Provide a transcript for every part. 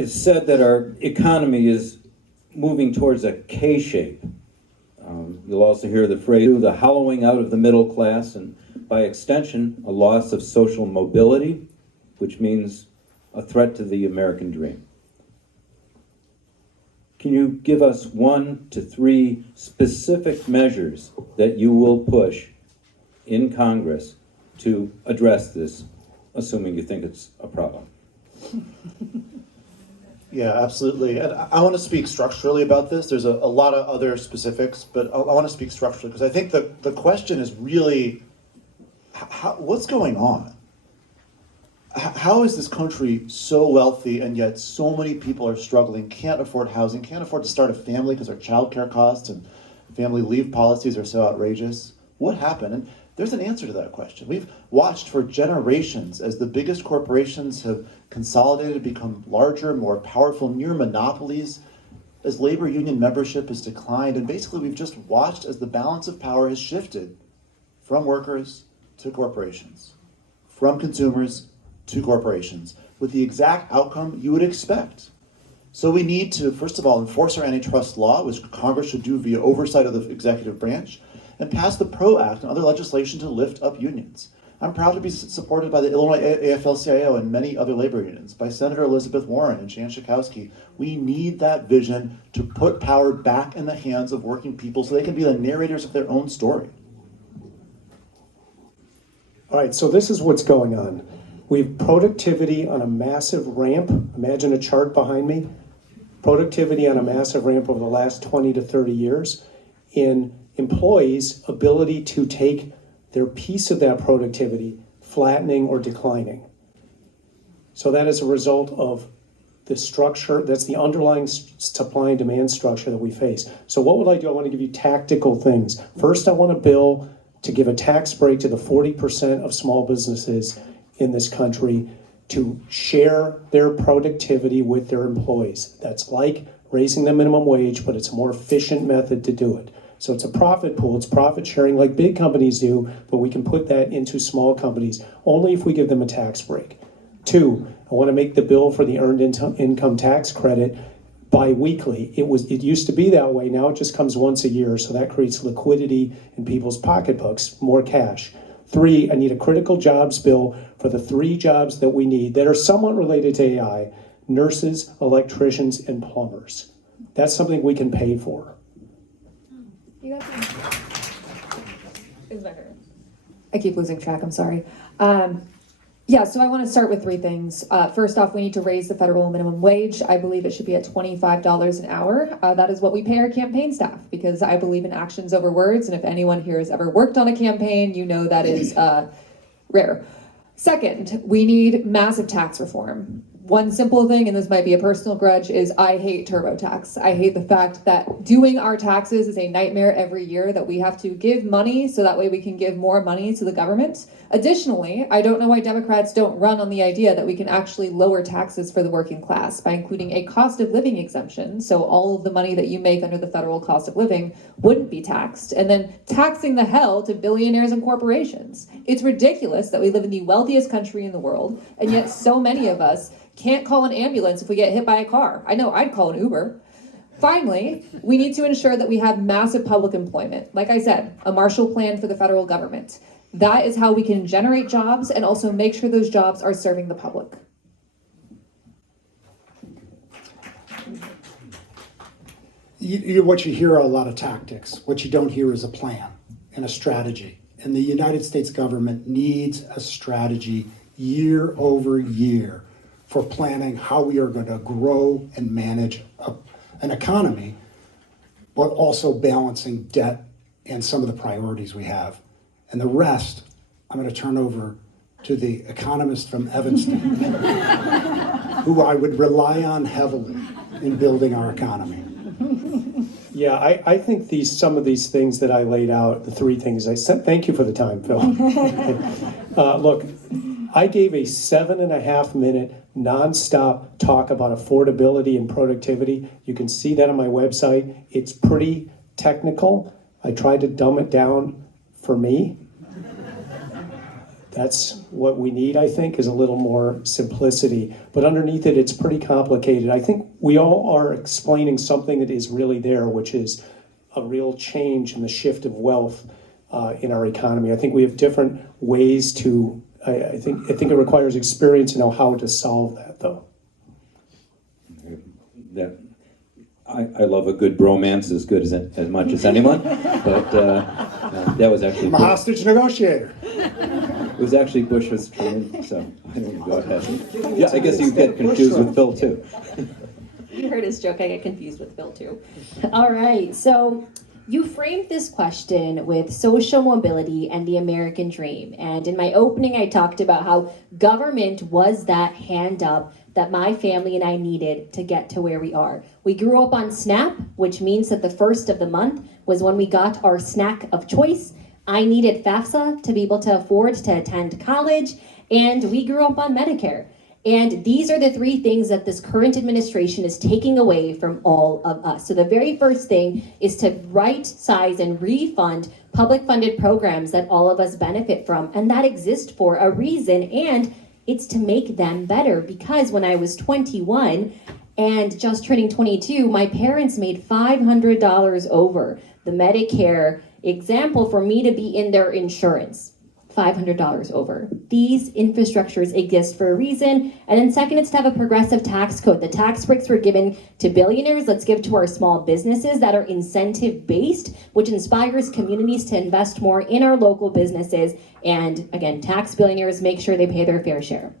It's said that our economy is moving towards a K-shape. You'll also hear the phrase, the hollowing out of the middle class, and by extension, a loss of social mobility, which means a threat to the American dream. Can you give us 1 to 3 specific measures that you will push in Congress to address this, assuming you think it's a problem? Yeah, absolutely. And I want to speak structurally about this. There's a lot of other specifics, but I want to speak structurally because I think the question is really, what's going on? How is this country so wealthy and yet so many people are struggling, can't afford housing, can't afford to start a family because our childcare costs and family leave policies are so outrageous? What happened? And there's an answer to that question. We've watched for generations as the biggest corporations have consolidated, become larger, more powerful, near monopolies, as labor union membership has declined, and basically we've just watched as the balance of power has shifted from workers to corporations, from consumers to corporations, with the exact outcome you would expect. So we need to, first of all, enforce our antitrust law, which Congress should do via oversight of the executive branch, and pass the PRO Act and other legislation to lift up unions. I'm proud to be supported by the Illinois AFL-CIO and many other labor unions, by Senator Elizabeth Warren and Jan Schakowsky. We need that vision to put power back in the hands of working people so they can be the narrators of their own story. All right, so this is what's going on. We have productivity on a massive ramp. Imagine a chart behind me. Productivity on a massive ramp over the last 20 to 30 years in employees' ability to take their piece of that productivity flattening or declining. So that is a result of the structure, that's the underlying supply and demand structure that we face. So what would I do? I want to give you tactical things. First, I want a bill to give a tax break to the 40% of small businesses in this country to share their productivity with their employees. That's like raising the minimum wage, but it's a more efficient method to do it. So it's a profit pool, it's profit sharing like big companies do, but we can put that into small companies only if we give them a tax break. 2, I want to make the bill for the earned income tax credit bi-weekly. It used to be that way, now it just comes once a year, so that creates liquidity in people's pocketbooks, more cash. 3, I need a critical jobs bill for the 3 jobs that we need that are somewhat related to AI: nurses, electricians, and plumbers. That's something we can pay for. You got some... I keep losing track, I'm sorry. Yeah, so I want to start with 3 things. First off, we need to raise the federal minimum wage. I believe it should be at $25 an hour. That is what we pay our campaign staff, because I believe in actions over words, and if anyone here has ever worked on a campaign, you know that is rare. Second, we need massive tax reform. One simple thing, and this might be a personal grudge, is I hate TurboTax. I hate the fact that doing our taxes is a nightmare every year, that we have to give money so that way we can give more money to the government. Additionally, I don't know why Democrats don't run on the idea that we can actually lower taxes for the working class by including a cost of living exemption, so all of the money that you make under the federal cost of living wouldn't be taxed, and then taxing the hell to billionaires and corporations. It's ridiculous that we live in the wealthiest country in the world, and yet so many of us can't call an ambulance if we get hit by a car. I know I'd call an Uber. Finally, we need to ensure that we have massive public employment. Like I said, a Marshall Plan for the federal government. That is how we can generate jobs and also make sure those jobs are serving the public. What you hear are a lot of tactics. What you don't hear is a plan and a strategy. And the United States government needs a strategy year over year for planning how we are going to grow and manage an economy, but also balancing debt and some of the priorities we have. And the rest, I'm going to turn over to the economist from Evanston, who I would rely on heavily in building our economy. Yeah, I think some of these things that I laid out, the 3 things I said, thank you for the time, Phil. Look, I gave a 7.5-minute nonstop talk about affordability and productivity. You can see that on my website. It's pretty technical. I tried to dumb it down for me. That's what we need, I think, is a little more simplicity. But underneath it, it's pretty complicated. I think we all are explaining something that is really there, which is a real change in the shift of wealth in our economy. I think we have different ways to, I think it requires experience to know how to solve that, though. That I love a good bromance as good as much as anyone, but that was actually I'm a hostage negotiator. it was actually Bush's train. So I don't go ahead. Yeah, I guess you get confused with Phil too. You heard his joke. I get confused with Phil too. All right, so you framed this question with social mobility and the American dream. And in my opening, I talked about how government was that hand up that my family and I needed to get to where we are. We grew up on SNAP, which means that the first of the month was when we got our snack of choice. I needed FAFSA to be able to afford to attend college, and we grew up on Medicare. And these are the three things that this current administration is taking away from all of us. So the very first thing is to right size and refund public funded programs that all of us benefit from, and that exist for a reason, and it's to make them better. Because when I was 21 and just turning 22, my parents made $500 over the Medicare example for me to be in their insurance. $500 over. These infrastructures exist for a reason. And then second, it's to have a progressive tax code. The tax breaks were given to billionaires. Let's give to our small businesses that are incentive based, which inspires communities to invest more in our local businesses. And again, tax billionaires, make sure they pay their fair share.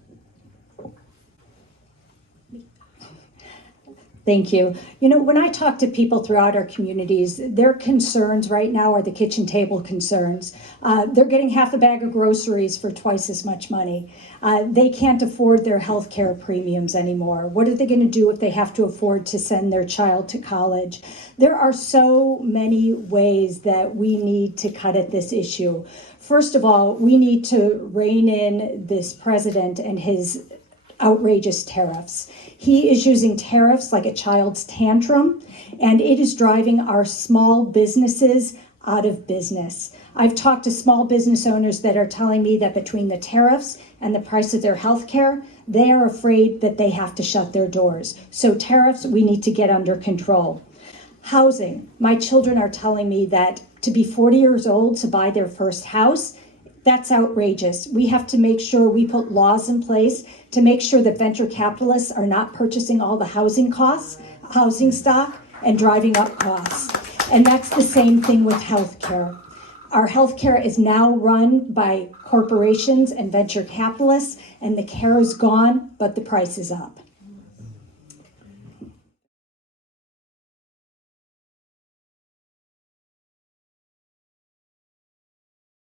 Thank you. You know, when I talk to people throughout our communities, their concerns right now are the kitchen table concerns. They're getting half a bag of groceries for twice as much money. They can't afford their health care premiums anymore. What are they going to do if they have to afford to send their child to college? There are so many ways that we need to cut at this issue. First of all, we need to rein in this president and his outrageous tariffs. He is using tariffs like a child's tantrum, and it is driving our small businesses out of business. I've talked to small business owners that are telling me that between the tariffs and the price of their health care, they are afraid that they have to shut their doors. So tariffs, we need to get under control. Housing. My children are telling me that to be 40 years old to buy their first house, that's outrageous. We have to make sure we put laws in place to make sure that venture capitalists are not purchasing all the housing stock, and driving up costs. And that's the same thing with healthcare. Our healthcare is now run by corporations and venture capitalists, and the care is gone, but the price is up.